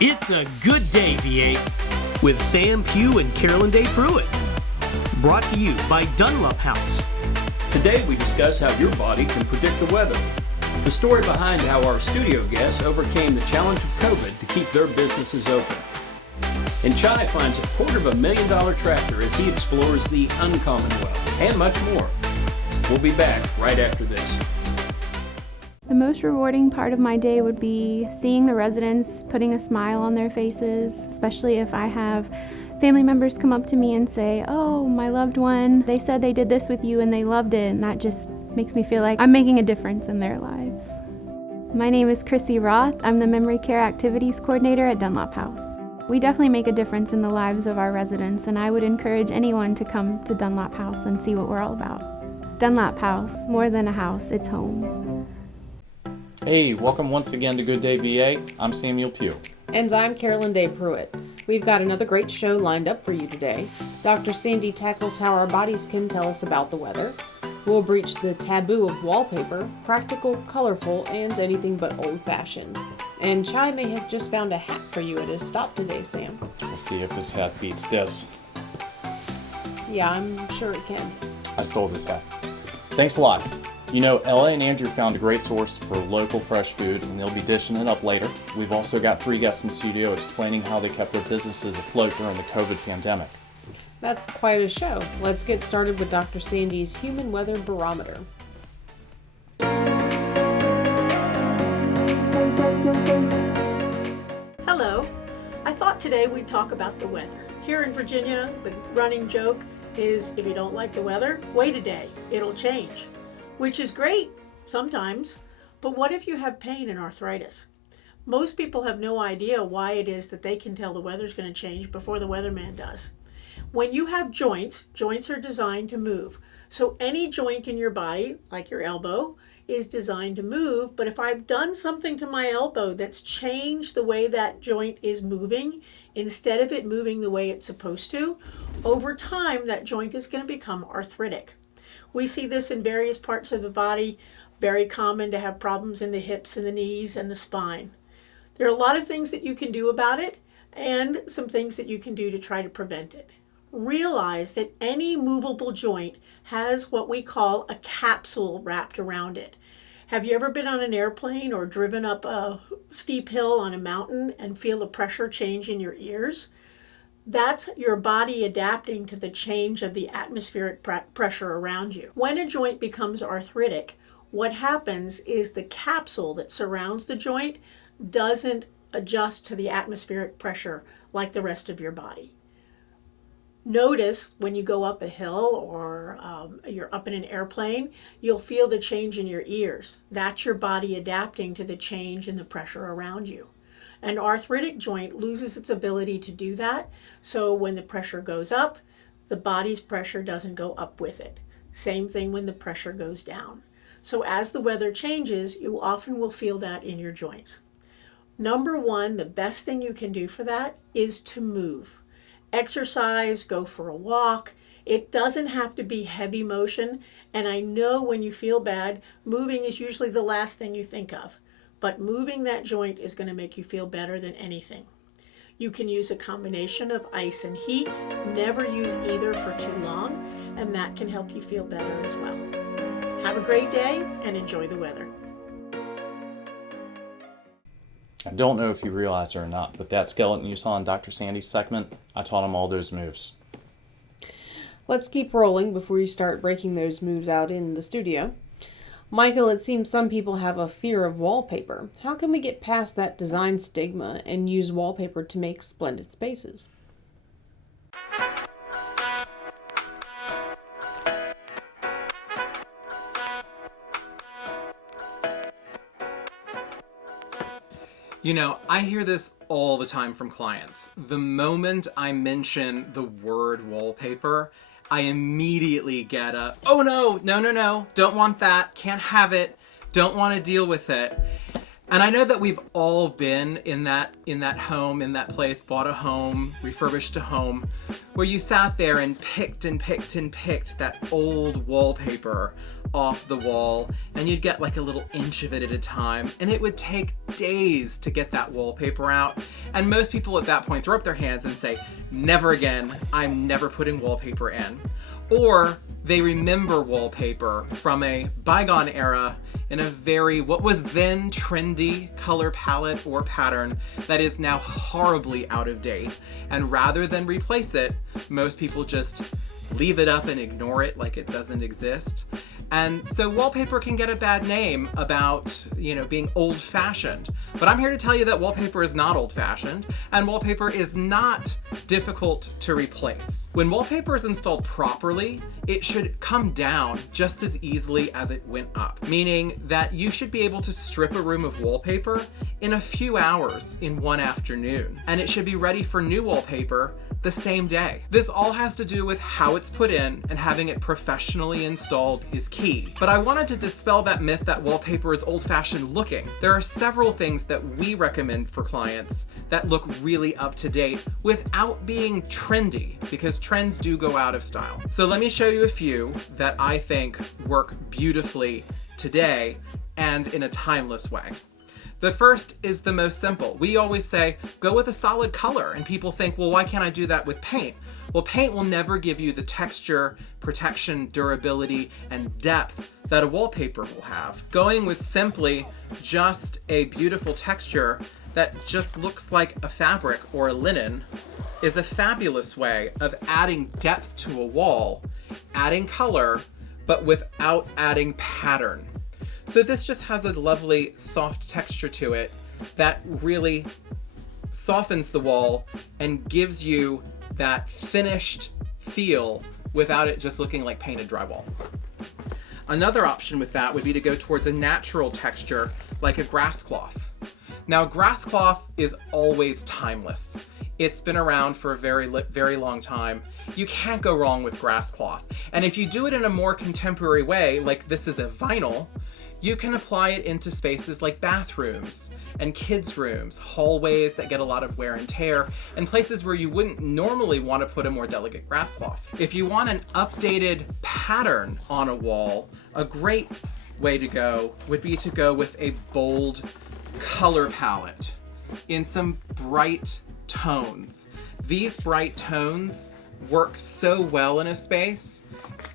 It's a good day, VA, with Sam Pugh and Carolyn Day Pruitt. Brought to you by Dunlop House. Today we discuss how your body can predict the weather. The story behind how our studio guests overcame the challenge of COVID to keep their businesses open. And Chai finds $250,000 tractor as he explores the uncommon wealth, and much more. We'll be back right after this. The most rewarding part of my day would be seeing the residents putting a smile on their faces, especially if I have family members come up to me and say, "Oh, my loved one, they said they did this with you and they loved it," and that just makes me feel like I'm making a difference in their lives. My name is Chrissy Roth. I'm the Memory Care Activities Coordinator at Dunlop House. We definitely make a difference in the lives of our residents, and I would encourage anyone to come to Dunlop House and see what we're all about. Dunlop House, more than a house, it's home. Hey, welcome once again to Good Day VA. I'm Samuel Pugh. And I'm Carolyn Day Pruitt. We've got another great show lined up for you today. Dr. Sandy tackles how our bodies can tell us about the weather. We'll breach the taboo of wallpaper, practical, colorful, and anything but old-fashioned. And Chai may have just found a hat for you at his stop today, Sam. We'll see if this hat beats this. Yeah, I'm sure it can. I stole this hat. Thanks a lot. You know, Ella and Andrew found a great source for local fresh food, and they'll be dishing it up later. We've also got 3 guests in studio explaining how they kept their businesses afloat during the COVID pandemic. That's quite a show. Let's get started with Dr. Sandy's Human Weather Barometer. Hello. I thought today we'd talk about the weather. Here in Virginia, the running joke is if you don't like the weather, wait a day, it'll change. Which is great sometimes, but what if you have pain and arthritis? Most people have no idea why it is that they can tell the weather's going to change before the weatherman does. When you have joints, joints are designed to move. So any joint in your body, like your elbow, is designed to move, but if I've done something to my elbow that's changed the way that joint is moving, instead of it moving the way it's supposed to, over time that joint is going to become arthritic. We see this in various parts of the body, very common to have problems in the hips and the knees and the spine. There are a lot of things that you can do about it and some things that you can do to try to prevent it. Realize that any movable joint has what we call a capsule wrapped around it. Have you ever been on an airplane or driven up a steep hill on a mountain and feel the pressure change in your ears? That's your body adapting to the change of the atmospheric pressure around you. When a joint becomes arthritic, what happens is the capsule that surrounds the joint doesn't adjust to the atmospheric pressure like the rest of your body. Notice when you go up a hill or you're up in an airplane, you'll feel the change in your ears. That's your body adapting to the change in the pressure around you. An arthritic joint loses its ability to do that, so when the pressure goes up, the body's pressure doesn't go up with it. Same thing when the pressure goes down. So as the weather changes, you often will feel that in your joints. Number 1, the best thing you can do for that is to move. Exercise, go for a walk. It doesn't have to be heavy motion, and I know when you feel bad, moving is usually the last thing you think of. But moving that joint is going to make you feel better than anything. You can use a combination of ice and heat. Never use either for too long, and that can help you feel better as well. Have a great day and enjoy the weather. I don't know if you realize it or not, but that skeleton you saw in Dr. Sandy's segment, I taught him all those moves. Let's keep rolling before you start breaking those moves out in the studio. Michael, it seems some people have a fear of wallpaper. How can we get past that design stigma and use wallpaper to make splendid spaces? You know, I hear this all the time from clients. The moment I mention the word wallpaper, I immediately get a, oh no, don't want that, can't have it, don't want to deal with it. And I know that we've all been in that home, in that place, bought a home, refurbished a home, where you sat there and picked that old wallpaper off the wall, and you'd get like a little inch of it at a time, and it would take days to get that wallpaper out. And most people at that point throw up their hands and say, never again, I'm never putting wallpaper in. Or they remember wallpaper from a bygone era in a very, what was then trendy color palette or pattern that is now horribly out of date. And rather than replace it, most people just leave it up and ignore it like it doesn't exist. And so wallpaper can get a bad name about, being old-fashioned. But I'm here to tell you that wallpaper is not old-fashioned, and wallpaper is not difficult to replace. When wallpaper is installed properly, it should come down just as easily as it went up, meaning that you should be able to strip a room of wallpaper in a few hours in one afternoon, and it should be ready for new wallpaper the same day. This all has to do with how it's put in, and having it professionally installed is key. But I wanted to dispel that myth that wallpaper is old-fashioned looking. There are several things that we recommend for clients that look really up to date without being trendy, because trends do go out of style. So let me show you a few that I think work beautifully today and in a timeless way. The first is the most simple. We always say, go with a solid color, and people think, well, why can't I do that with paint? Well, paint will never give you the texture, protection, durability, and depth that a wallpaper will have. Going with simply just a beautiful texture that just looks like a fabric or a linen is a fabulous way of adding depth to a wall, adding color, but without adding pattern. So this just has a lovely soft texture to it that really softens the wall and gives you that finished feel without it just looking like painted drywall. Another option with that would be to go towards a natural texture like a grass cloth. Now, grass cloth is always timeless. It's been around for a very, very long time. You can't go wrong with grass cloth. And if you do it in a more contemporary way, like this is a vinyl, you can apply it into spaces like bathrooms and kids' rooms, hallways that get a lot of wear and tear, and places where you wouldn't normally want to put a more delicate grass cloth. If you want an updated pattern on a wall, a great way to go would be to go with a bold color palette in some bright tones. These bright tones work so well in a space,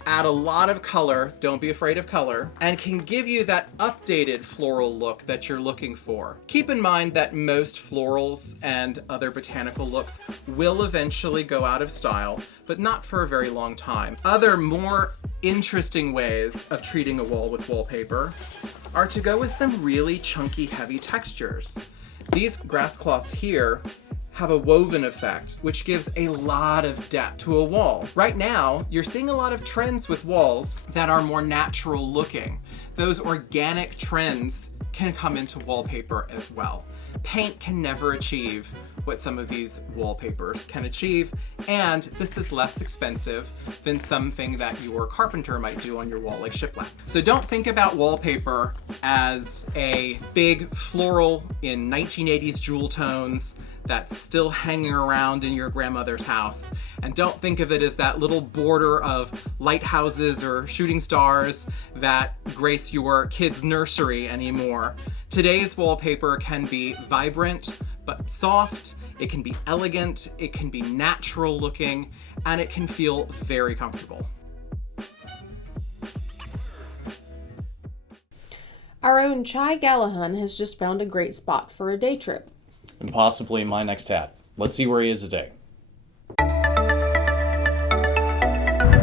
add a lot of color, don't be afraid of color, and can give you that updated floral look that you're looking for. Keep in mind that most florals and other botanical looks will eventually go out of style, but not for a very long time. Other more interesting ways of treating a wall with wallpaper are to go with some really chunky, heavy textures. These grass cloths here have a woven effect, which gives a lot of depth to a wall. Right now, you're seeing a lot of trends with walls that are more natural looking. Those organic trends can come into wallpaper as well. Paint can never achieve what some of these wallpapers can achieve, and this is less expensive than something that your carpenter might do on your wall, like shiplap. So don't think about wallpaper as a big floral in 1980s jewel tones that's still hanging around in your grandmother's house. And don't think of it as that little border of lighthouses or shooting stars that grace your kid's nursery anymore. Today's wallpaper can be vibrant but soft, it can be elegant, it can be natural looking, and it can feel very comfortable. Our own Chai Gallahan has just found a great spot for a day trip. And possibly my next hat. Let's see where he is today.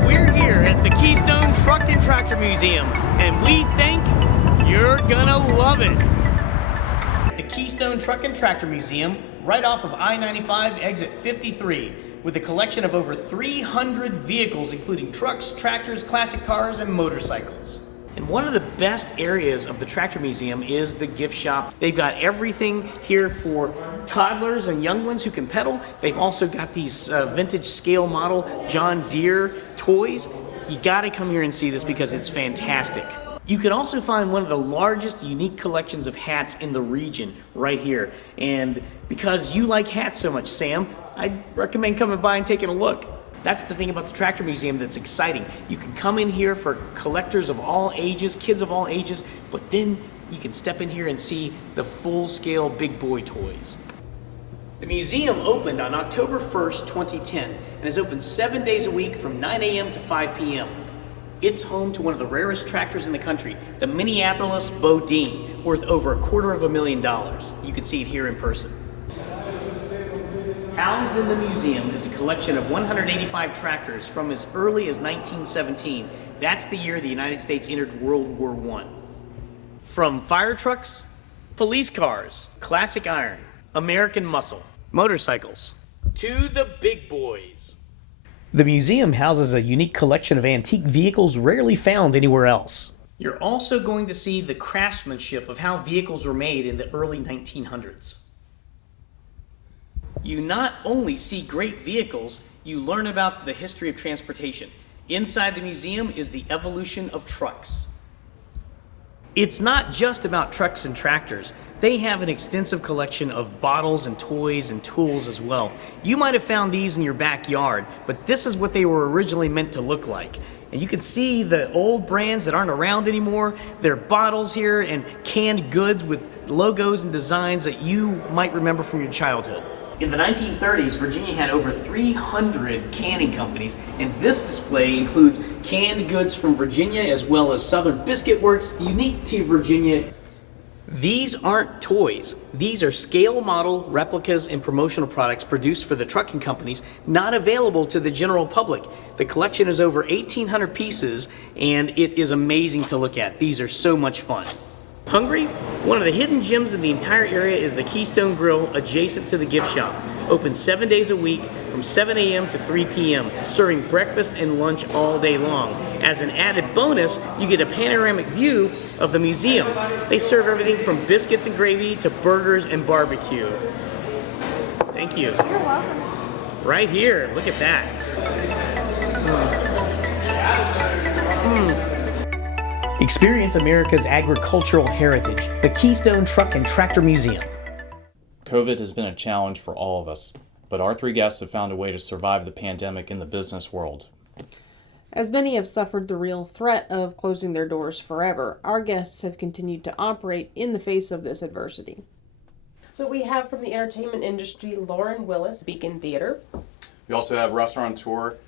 We're here at the Keystone Truck and Tractor Museum, and we think you're gonna love it. The Keystone Truck and Tractor Museum, right off of I-95 exit 53, with a collection of over 300 vehicles, including trucks, tractors, classic cars, and motorcycles. And one of the best areas of the Tractor Museum is the gift shop. They've got everything here for toddlers and young ones who can pedal. They've also got these vintage scale model John Deere toys. You gotta come here and see this because it's fantastic. You can also find one of the largest unique collections of hats in the region right here. And because you like hats so much, Sam, I'd recommend coming by and taking a look. That's the thing about the Tractor Museum that's exciting. You can come in here for collectors of all ages, kids of all ages, but then you can step in here and see the full-scale big boy toys. The museum opened on October 1st, 2010, and is open 7 days a week from 9 a.m. to 5 p.m. It's home to one of the rarest tractors in the country, the Minneapolis Bodine, worth over $250,000. You can see it here in person. Housed in the museum is a collection of 185 tractors from as early as 1917. That's the year the United States entered World War I. From fire trucks, police cars, classic iron, American muscle, motorcycles, to the big boys. The museum houses a unique collection of antique vehicles rarely found anywhere else. You're also going to see the craftsmanship of how vehicles were made in the early 1900s. You not only see great vehicles, you learn about the history of transportation. Inside the museum is the evolution of trucks. It's not just about trucks and tractors. They have an extensive collection of bottles and toys and tools as well. You might have found these in your backyard, but this is what they were originally meant to look like. And you can see the old brands that aren't around anymore. There are bottles here and canned goods with logos and designs that you might remember from your childhood. In the 1930s, Virginia had over 300 canning companies, and this display includes canned goods from Virginia as well as Southern Biscuit Works, unique to Virginia. These aren't toys. These are scale model replicas and promotional products produced for the trucking companies, not available to the general public. The collection is over 1,800 pieces, and it is amazing to look at. These are so much fun. Hungry? One of the hidden gems in the entire area is the Keystone Grill adjacent to the gift shop. Open 7 days a week from 7 a.m. to 3 p.m., serving breakfast and lunch all day long. As an added bonus, you get a panoramic view of the museum. They serve everything from biscuits and gravy to burgers and barbecue. Thank you. You're welcome. Right here, look at that. Experience America's agricultural heritage, the Keystone Truck and Tractor Museum. COVID has been a challenge for all of us, but our three guests have found a way to survive the pandemic in the business world. As many have suffered the real threat of closing their doors forever, our guests have continued to operate in the face of this adversity. So we have from the entertainment industry, Lauren Willis, Beacon Theater. We also have restaurateur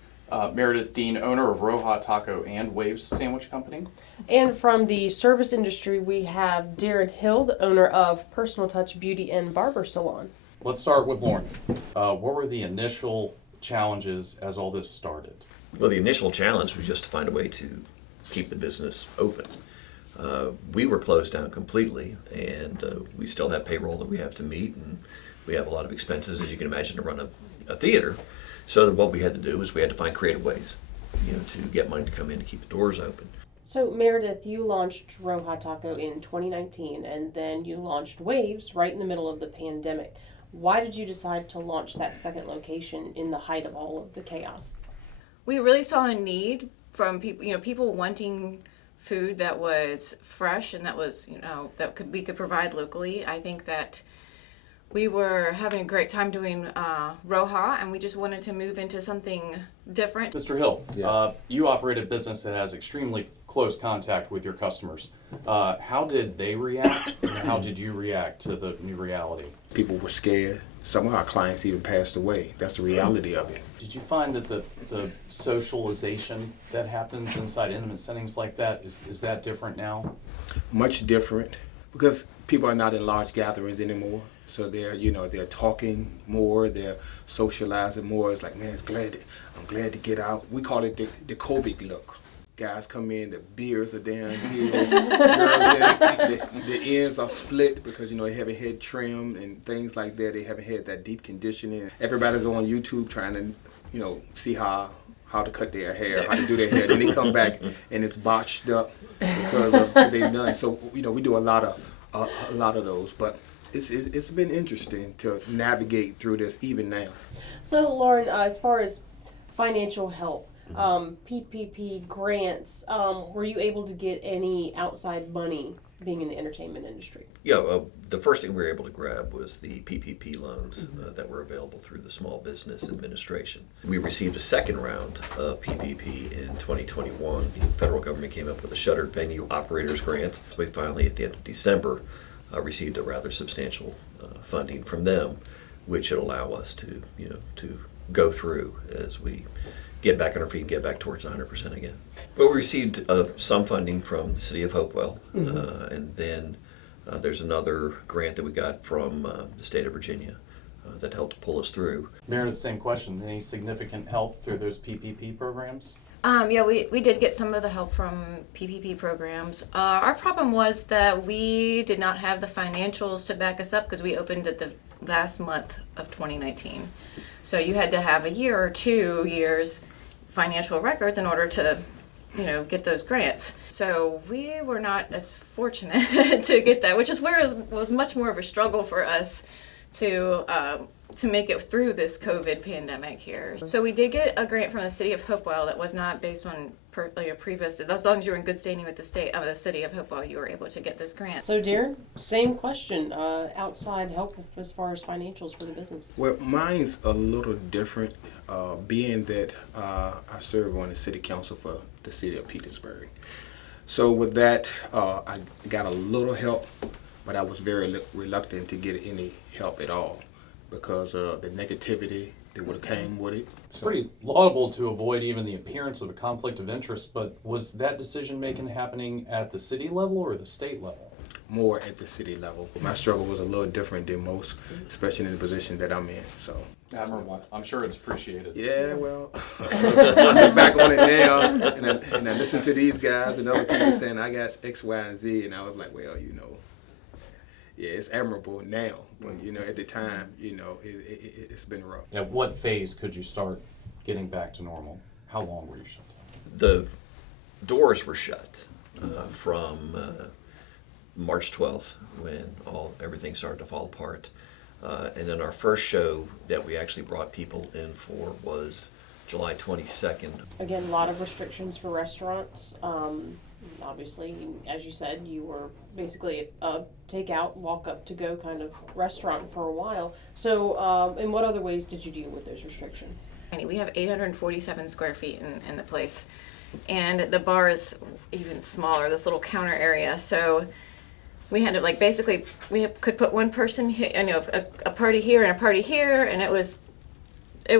Meredith Dean, owner of Roja Taco and Waves Sandwich Company. And from the service industry, we have Darren Hill, the owner of Personal Touch Beauty and Barber Salon. Let's start with Lauren. What were the initial challenges as all this started? Well, the initial challenge was just to find a way to keep the business open. We were closed down completely, and we still have payroll that we have to meet, and we have a lot of expenses, as you can imagine, to run a theater. So what we had to do was we had to find creative ways, to get money to come in to keep the doors open. So Meredith, you launched Roja Taco in 2019, and then you launched Waves right in the middle of the pandemic. Why did you decide to launch that second location in the height of all of the chaos? We really saw a need from people, people wanting food that was fresh and that was, we could provide locally. I think that we were having a great time doing Roja, and we just wanted to move into something different. Mr. Hill, Yes. You operate a business that has extremely close contact with your customers. How did they react, and how did you react to the new reality? People were scared. Some of our clients even passed away. That's the reality of it. Did you find that the socialization that happens inside intimate settings like that, is that different now? Much different because people are not in large gatherings anymore. So they're talking more, they're socializing more. It's like, man, I'm glad to get out. We call it the COVID look. Guys come in, the beards are down here, the ends are split because they haven't had trim and things like that. They haven't had that deep conditioning. Everybody's on YouTube trying to, see how to cut their hair, how to do their hair. Then they come back and it's botched up because of what they've done. So we do a lot of those, but it's been interesting to navigate through this even now. So Lauren, as far as financial help, PPP grants. Were you able to get any outside money being in the entertainment industry? Yeah, the first thing we were able to grab was the PPP loans that were available through the Small Business Administration. We received a second round of PPP in 2021. The federal government came up with a shuttered venue operators grant. We finally, at the end of December, received a rather substantial funding from them, which would allow us to, to go through as we get back on our feet and get back towards 100% again. Well, we received some funding from the City of Hopewell, and then there's another grant that we got from the state of Virginia that helped pull us through. Meredith, same question. Any significant help through those PPP programs? Yeah, we did get some of the help from PPP programs. Our problem was that we did not have the financials to back us up because we opened at the last month of 2019. So you had to have a year or 2 years financial records in order to, get those grants. So we were not as fortunate to get that, which is where it was much more of a struggle for us to make it through this COVID pandemic here. So we did get a grant from the City of Hopewell that was not based on previous. As long as you were in good standing with the City of Hopewell, you were able to get this grant. So Darren, same question. Outside help as far as financials for the business. Well, mine's a little different, being that I serve on the city council for the city of Petersburg. So with that, I got a little help, but I was very reluctant to get any help at all because of the negativity that would have came with it. It's pretty laudable to avoid even the appearance of a conflict of interest, but was that decision making happening at the city level or the state level? More at the city level. My struggle was a little different than most, especially in the position that I'm in. So admirable. I'm sure it's appreciated. Yeah, well, I look back on it now, and I listen to these guys and other people saying I got X, Y, and Z, and I was like, well, yeah, it's admirable now, but at the time, it's been rough. At what phase could you start getting back to normal? How long were you shut down? The doors were shut from March 12th when everything started to fall apart. And then our first show that we actually brought people in for was July 22nd. Again, a lot of restrictions for restaurants. Obviously, as you said, you were basically a takeout, walk up to go kind of restaurant for a while. So, in what other ways did you deal with those restrictions? We have 847 square feet in the place, and the bar is even smaller, this little counter area. So we had to could put one person here, a party here and a party here, and it was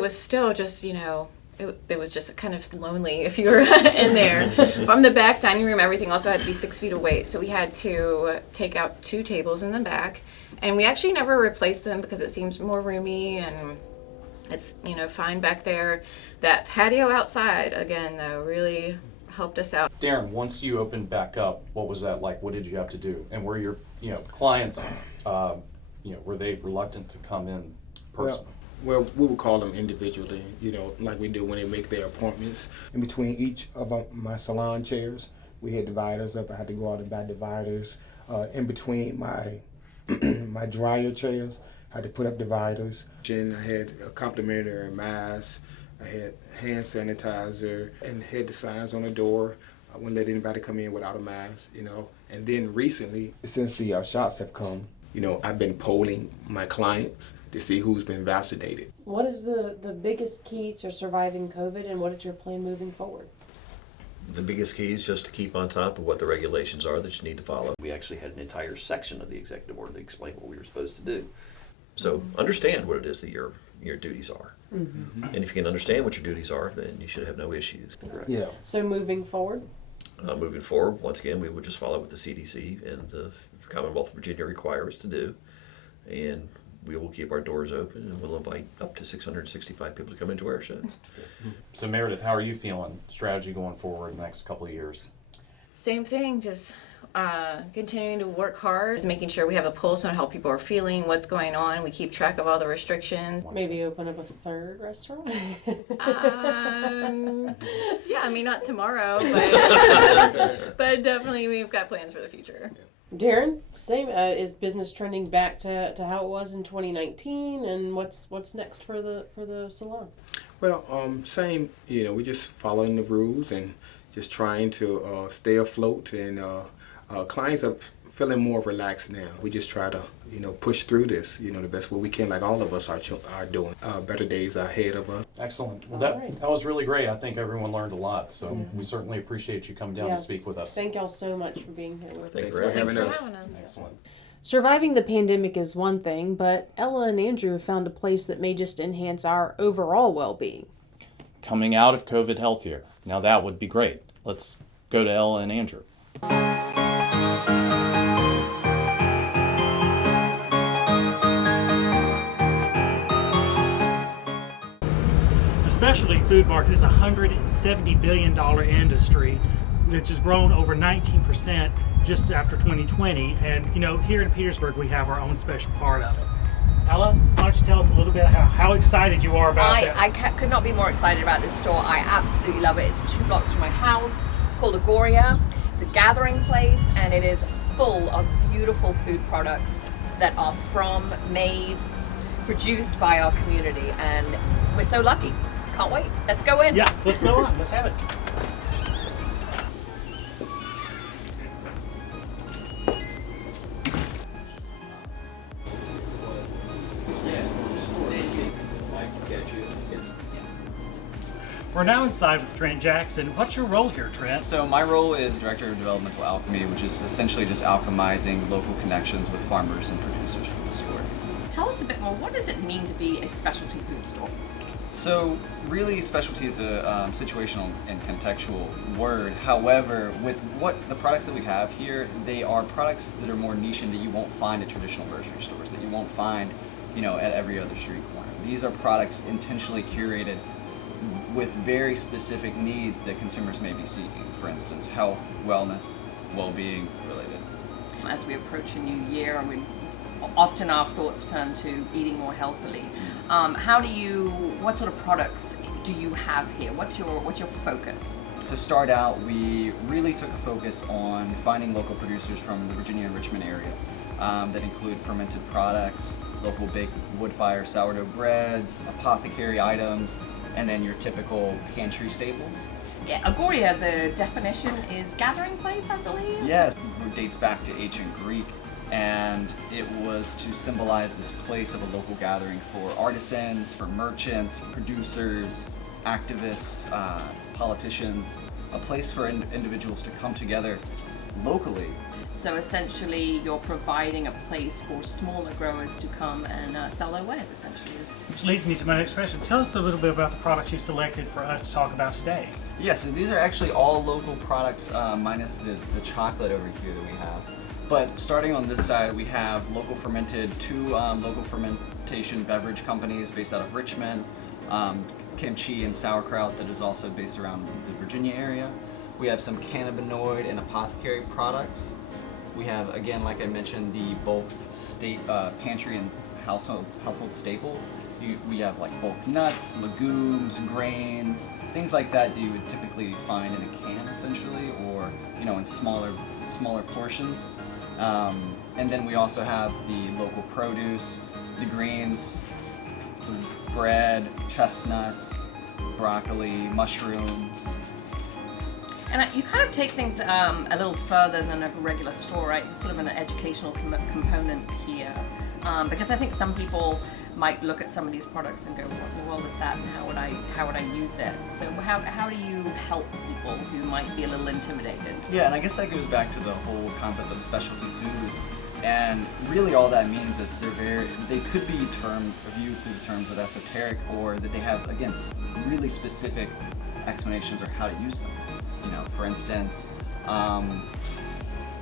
still just, it was just kind of lonely if you were in there. From the back dining room, everything also had to be 6 feet away. So we had to take out 2 tables in the back, and we actually never replaced them because it seems more roomy and it's, fine back there. That patio outside, again, though, really helped us out. Darren, once you opened back up, what was that like? What did you have to do? And were your, clients, were they reluctant to come in person? Well, we would call them individually, like we do when they make their appointments. In between each of my salon chairs, we had dividers up. I had to go out and buy dividers. In between my my dryer chairs, I had to put up dividers. And I had a complimentary mask. I had hand sanitizer and had the signs on the door. I wouldn't let anybody come in without a mask, And then recently, since the shots have come, I've been polling my clients to see who's been vaccinated. What is the biggest key to surviving COVID, and what is your plan moving forward? The biggest key is just to keep on top of what the regulations are that you need to follow. We actually had an entire section of the executive order that explained what we were supposed to do. So understand what it is that your duties are. Mm-hmm. And if you can understand what your duties are, then you should have no issues. Correct. Yeah. So moving forward? Moving forward, once again, we would just follow what the CDC and the Commonwealth of Virginia require us to do. And we will keep our doors open, and we'll invite up to 665 people to come into our shows. So Meredith, how are you feeling? Strategy going forward the next couple of years? Same thing, just continuing to work hard, making sure we have a pulse on how people are feeling, what's going on. We keep track of all the restrictions. Maybe open up a third restaurant? Yeah, not tomorrow, but definitely we've got plans for the future. Darren, same. Is business trending back to how it was in 2019, and what's next for the salon? Well, same. We just following the rules and just trying to stay afloat. And clients are feeling more relaxed now. We just try to, push through this, the best way we can, like all of us are doing. Better days are ahead of us. Excellent. Well, that was really great. I think everyone learned a lot, so we certainly appreciate you coming down to speak with us. Thank y'all so much for being here with us. Thanks for having us. Excellent. Surviving the pandemic is one thing, but Ella and Andrew have found a place that may just enhance our overall well-being. Coming out of COVID healthier. Now that would be great. Let's go to Ella and Andrew. The specialty food market is a $170 billion industry which has grown over 19% just after 2020. And here in Petersburg, we have our own special part of it. Ella, why don't you tell us a little bit how excited you are about this? I could not be more excited about this store. I absolutely love it. It's 2 blocks from my house. It's called Agoria. It's a gathering place, and it is full of beautiful food products that are produced by our community, and we're so lucky. Can't wait. Let's go in. Yeah, let's go on. Let's have it. We're now inside with Trent Jackson. What's your role here, Trent? So my role is Director of Developmental Alchemy, which is essentially just alchemizing local connections with farmers and producers from the store. Tell us a bit more. What does it mean to be a specialty food store? So really, specialty is a situational and contextual word. However, with the products that we have here, they are products that are more niche and that you won't find at traditional grocery stores, that you won't find, at every other street corner. These are products intentionally curated with very specific needs that consumers may be seeking. For instance, health, wellness, well-being related. As we approach a new year, often our thoughts turn to eating more healthily. What sort of products do you have here? What's your focus? To start out, we really took a focus on finding local producers from the Virginia and Richmond area that include fermented products, local baked wood fire sourdough breads, apothecary items, and then your typical pantry staples. Yeah, Agoria, the definition is gathering place, I believe? Yes, it dates back to ancient Greek, and it was to symbolize this place of a local gathering for artisans, for merchants, producers, activists, politicians, a place for individuals to come together locally. So essentially, you're providing a place for smaller growers to come and sell their wares, essentially. Which leads me to my next question. Tell us a little bit about the products you selected for us to talk about today. Yes, so these are actually all local products, minus the chocolate over here that we have. But starting on this side, we have two local fermentation beverage companies based out of Richmond, kimchi and sauerkraut that is also based around the Virginia area. We have some cannabinoid and apothecary products. We have, again, like I mentioned, the bulk pantry and household staples. We have like bulk nuts, legumes, grains, things like that you would typically find in a can, essentially, or in smaller portions. And then we also have the local produce, the greens, the bread, chestnuts, broccoli, mushrooms. And you kind of take things a little further than a regular store, right? It's sort of an educational component here. Because I think some people might look at some of these products and go, what in the world is that, and how would I use it? So how do you help people who might be a little intimidated? Yeah, and I guess that goes back to the whole concept of specialty foods. And really all that means is they could be viewed through the terms of esoteric, or that they have, again, really specific explanations of how to use them. For instance,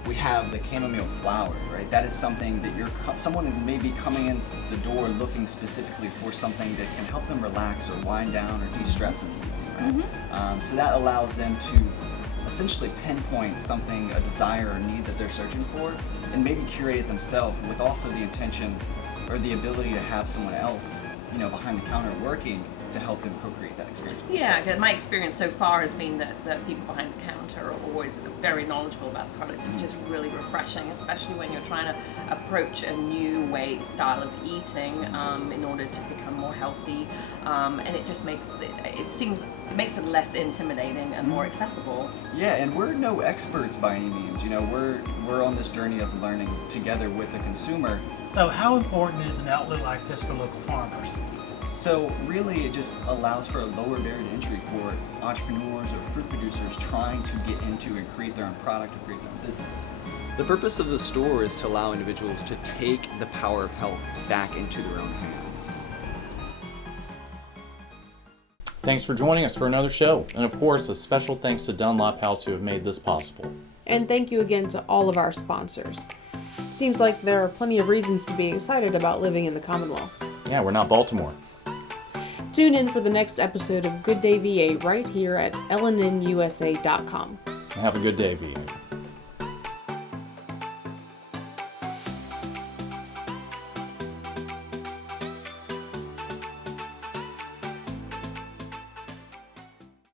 we have the chamomile flower, right? That is something that someone is maybe coming in the door looking specifically for something that can help them relax or wind down or de-stress in the evening, right? So that allows them to essentially pinpoint something, a desire or need that they're searching for, and maybe curate it themselves with also the intention or the ability to have someone else, behind the counter working to help them co-create that experience. with Yeah, themselves. my experience so far has been that people behind the counter are always very knowledgeable about the products, which is really refreshing, especially when you're trying to approach a new style of eating in order to become more healthy, and it just makes it makes it less intimidating and more accessible. Yeah, and we're no experts by any means. You know, we're on this journey of learning together with the consumer. So how important is an outlet like this for local farmers? So really, it just allows for a lower barrier to entry for entrepreneurs or fruit producers trying to get into and create their own product or create their own business. The purpose of the store is to allow individuals to take the power of health back into their own hands. Thanks for joining us for another show. And of course, a special thanks to Dunlop House who have made this possible. And thank you again to all of our sponsors. Seems like there are plenty of reasons to be excited about living in the Commonwealth. Yeah, we're not Baltimore. Tune in for the next episode of Good Day VA right here at lnnusa.com. Have a good day, VA.